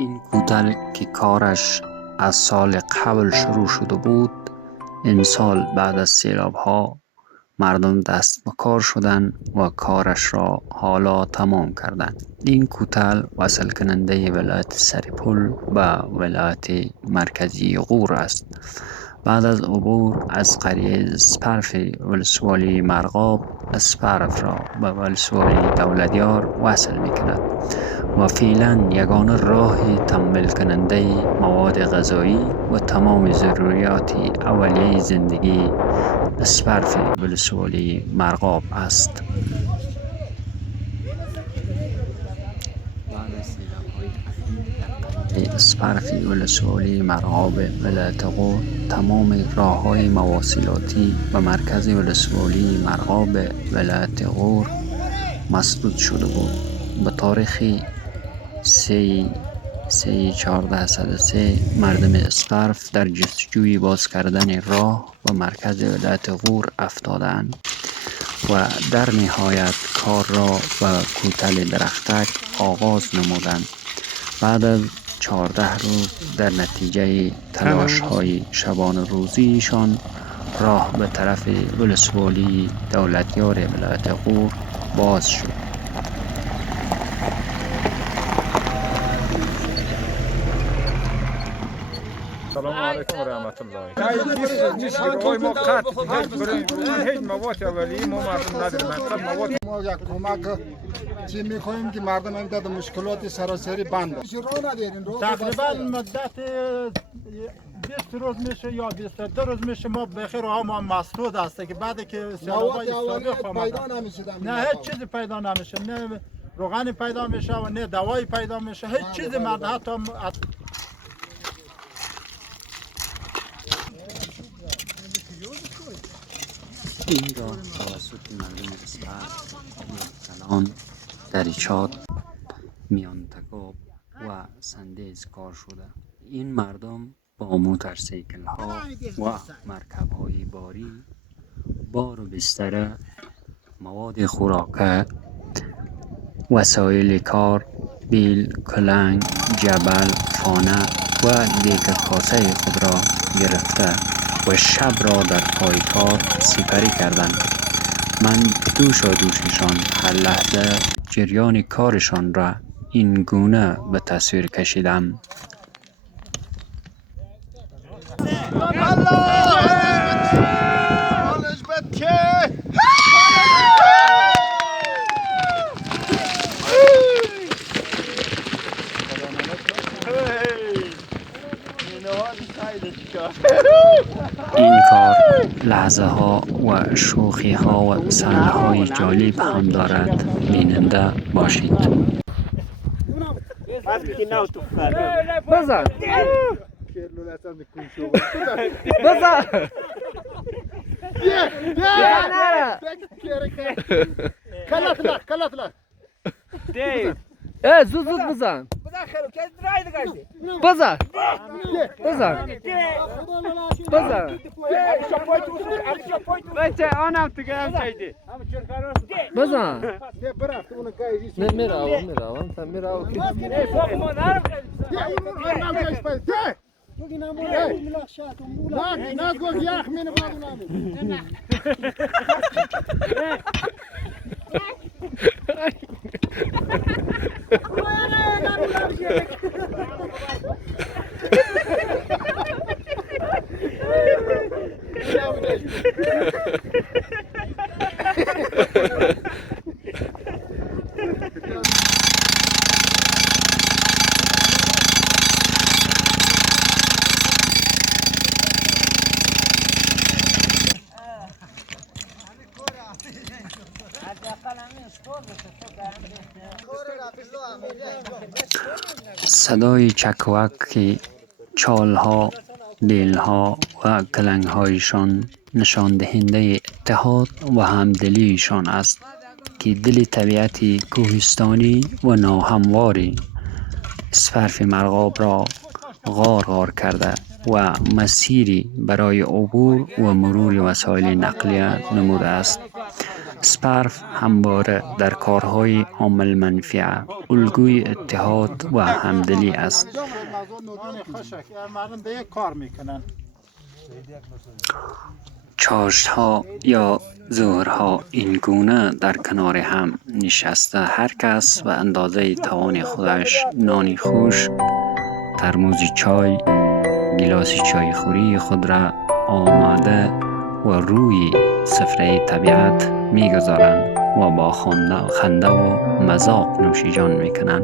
این کوتل که کارش از سال قبل شروع شده بود، این سال بعد از سیلاب‌ها مردم دست به کار شدند و کارش را حالا تمام کردند. این کوتل وصل کننده ولایت سرپل به ولایت مرکزی غور است. بعد از عبور از قریه اسپرف ولسوالی مرغاب، اسپرف را به ولسوالی دولتیار وصل می کند و فعلا یگانه راه تحمل کننده مواد غذایی و تمام ضروریات اولیه زندگی اسپرف ولسوالی مرغاب است. بعد از سیلاب‌های اخیر در قریه اسپرف ولسوالی مرغاب ولایت غور، تمام راه‌های مواصلاتی به مرکز ولسوالی مرغاب ولایت غور مسدود شده بود. به تاریخ 3/1403 مردم اسپرف در جستجوی باز کردن راه به مرکز ولایت غور افتادند و در نهایت کار را به کوتل درختک آغاز نمودند. بعد از 14 روز در نتیجه تلاش‌های شبانه روزیشان راه به طرف ولسوالی دولتیار ولایت غور باز شد. سلام علیکم و رحمت الله. ما قطع هیچ مواد اولیه ما مردم نداریم. مواد ما یک کمک چی می‌خوایم که مردم این در مشکلات سراسری بند است. تقریبا مدت 20 روز میشه یا 22 روز میشه ما بخیر ها ما مسدود هسته که بعد که سیلاب‌های سابق پیدا نمیشه. نه هیچ چیزی پیدا نمیشه، نه روغن پیدا میشه و نه دوایی پیدا میشه، هیچ چیزی مرد حتی این را توسط مردم اسپرف، کلان، دریچات، میانتگاب و سندیز کار شده. این مردم با موتورسیکل ها و مرکب های باری، بار و بستر، مواد خوراکه، وسایل کار، بیل، کلنگ، جبل، فانه و دیگر کاسه خود را گرفته و شب را در پای کار سپری کردند. من دوششان هر لحظه جریان کارشان را این گونه به تصویر کشیدم. این کار لحظه ها و شوخی ها و صحنه های جالب هم دارد. بیننده باشید. بزن بزن کلت زود بزن بزن بچه آنم تو گرم چایده بزن میراوم تا میراوم صدای چکوک چالها، بیلها و کلنگهایشان نشان دهنده اتحاد و همدلیشان است که دل طبیعت کوهستانی و ناهمواری اسپرف مرغاب را غار کرده و مسیری برای عبور و مرور وسایل نقلیه نموده است. اسپرف همواره در کارهای عامل منفعه الگوی اتحاد و همدلی است. مردم به یک کار میکنن. چاشت‌ها یا ظهرها این گونه در کنار هم نشسته هر کس به اندازه توان خودش نانی خشک، ترموزی چای، گیلاسی چای خوری خود را آماده و روی سفره طبیعت میگذارند و با خنده و مذاق نوشیجان میکنند.